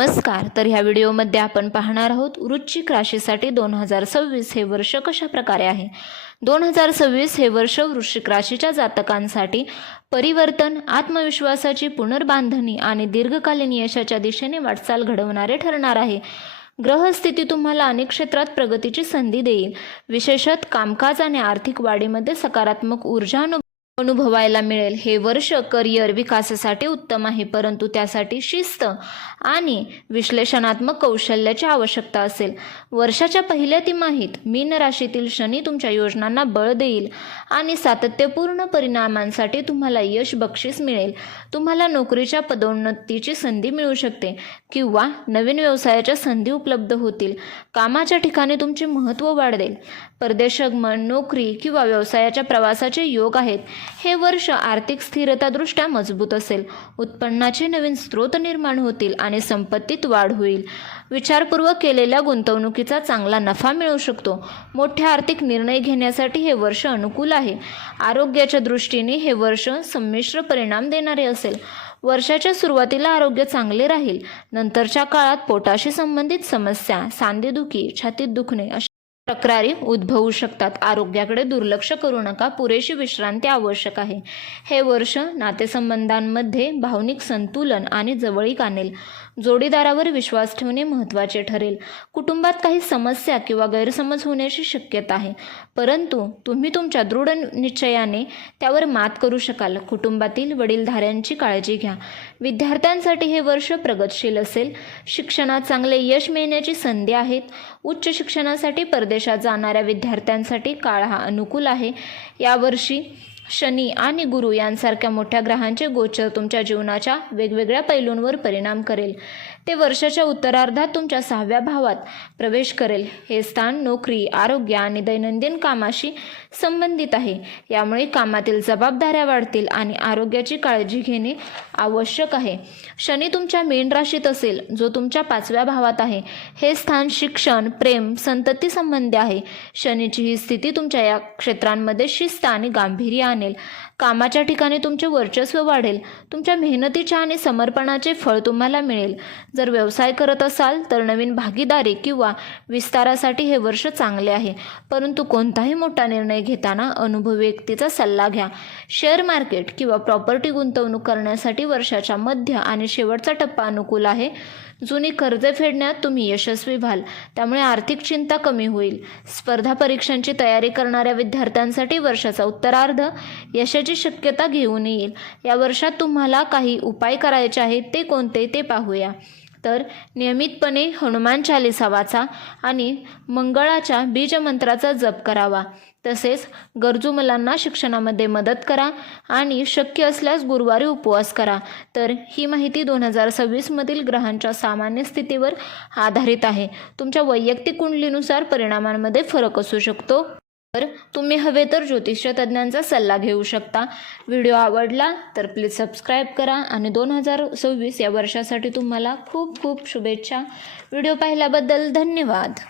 नमस्कार. तर ह्या व्हिडिओमध्ये आपण पाहणार आहोत वृश्चिक राशीसाठी 2026 हे वर्ष कशा प्रकारे आहे. 2026 हे वर्ष वृश्चिक राशीच्या जातकांसाठी परिवर्तन, आत्मविश्वासाची पुनर्बांधणी आणि दीर्घकालीन यशाच्या दिशेने वाटचाल घडवणारे ठरणार आहे. ग्रहस्थिती तुम्हाला अनेक क्षेत्रात प्रगतीची संधी देईल. विशेषतः कामकाज आणि आर्थिक वाढीमध्ये सकारात्मक ऊर्जा अनुभवायला मिळेल. हे वर्ष करिअर विकासासाठी उत्तम आहे, परंतु त्यासाठी शिस्त आणि विश्लेषणात्मक कौशल्याची आवश्यकता असेल. वर्षाच्या पहिल्या तिमाहीत मीन राशीतील शनी तुमच्या योजनांना बळ देईल आणि सातत्यपूर्ण परिणामांसाठी तुम्हाला यश बक्षीस मिळेल. तुम्हाला नोकरीच्या पदोन्नतीची संधी मिळू शकते किंवा नवीन व्यवसायाच्या संधी उपलब्ध होतील. कामाच्या ठिकाणी तुमचे महत्त्व वाढेल. परदेशगमन, नोकरी किंवा व्यवसायाच्या प्रवासाचे योग आहेत. हे वर्ष आर्थिक स्थिरतादृष्ट्या मजबूत असेल. उत्पन्नाचे नवीन स्रोत निर्माण होतील आणि संपत्तीत वाढ होईल. विचारपूर्वक केलेल्या गुंतवणुकीचा चांगला नफा मिळू शकतो. मोठे आर्थिक निर्णय घेण्यासाठी हे वर्ष अनुकूल आहे. आरोग्याच्या दृष्टीने हे वर्ष संमिश्र परिणाम देणारे असेल. वर्षाच्या सुरुवातीला आरोग्य चांगले राहील. नंतरच्या काळात पोटाशी संबंधित समस्या, सांधेदुखी, छातीत दुखणे अशा तक्रारी उद्भवू शकतात. आरोग्याकडे दुर्लक्ष करू नका. पुरेशी विश्रांती आवश्यक आहे. हे वर्ष नातेसंबंधांमध्ये भावनिक संतुलन आणि जवळीक आणेल. जोडीदारावर विश्वास ठेवणे महत्त्वाचे ठरेल. कुटुंबात काही समस्या किंवा गैरसमज होण्याची शक्यता आहे, परंतु तुम्ही तुमच्या दृढ निश्चयाने त्यावर मात करू शकाल. कुटुंबातील वडीलधाऱ्यांची काळजी घ्या. विद्यार्थ्यांसाठी हे वर्ष प्रगतशील असेल. शिक्षणात चांगले यश मिळण्याची संधी आहेत. उच्च शिक्षणासाठी परदेशात जाणाऱ्या विद्यार्थ्यांसाठी काळ हा अनुकूल आहे. यावर्षी शनी आणि गुरु यांसारख्या मोठ्या ग्रहांचे गोचर तुमच्या जीवनाच्या वेगवेगळ्या पैलूंवर परिणाम करेल. ते वर्षाच्या उत्तरार्धात तुमच्या 6व्या भावात प्रवेश करेल. हे स्थान नोकरी, आरोग्य आणि दैनंदिन कामाशी संबंधित आहे. यामुळे कामातील जबाबदाऱ्या वाढतील आणि आरोग्याची काळजी घेणे आवश्यक आहे. शनी तुमच्या मीन राशीत असेल, जो तुमच्या 5व्या भावात आहे. हे स्थान शिक्षण, प्रेम, संतती संबंधी आहे. शनीची ही स्थिती तुमच्या या क्षेत्रांमध्ये शिस्त आणि गांभीर्य आणेल. कामाच्या ठिकाणी तुमचे वर्चस्व वाढेल. तुमच्या मेहनतीच्या आणि समर्पणाचे फळ तुम्हाला मिळेल. जर व्यवसाय करत असाल तर नवीन भागीदारी किंवा विस्तारासाठी हे वर्ष चांगले आहे, परंतु कोणताही मोठा निर्णय घेताना अनुभवी व्यक्तीचा सल्ला घ्या. शेअर मार्केट किंवा प्रॉपर्टी गुंतवणूक करण्यासाठी वर्षाच्या मध्य आणि शेवटचा टप्पा अनुकूल आहे. जुनी कर्जे फेडण्यात तुम्ही यशस्वी व्हाल, त्यामुळे आर्थिक चिंता कमी होईल. स्पर्धा परीक्षांची तयारी करणाऱ्या विद्यार्थ्यांसाठी वर्षाचा उत्तरार्ध यशाची शक्यता घेऊन येईल. या वर्षात तुम्हाला काही उपाय करायचे आहेत. ते कोणते ते पाहूया. तर नियमितपणे हनुमान चालीसा वाचा आणि मंगळाच्या बीजमंत्राचा जप करावा. तसेच गरजू मुलांना शिक्षणामध्ये मदत करा आणि शक्य असल्यास गुरुवारी उपवास करा. तर ही माहिती 2026 मधील ग्रहांच्या सामान्य स्थितीवर आधारित आहे. तुमच्या वैयक्तिक कुंडलीनुसार परिणामांमध्ये फरक असू शकतो. तर तुम्ही हवे तर ज्योतिष्य तज्ज्ञांचा सल्ला घेऊ शकता. व्हिडिओ आवडला तर प्लीज सबस्क्राईब करा आणि 2026 या वर्षासाठी तुम्हाला खूप खूप शुभेच्छा. व्हिडिओ पाहिल्याबद्दल धन्यवाद.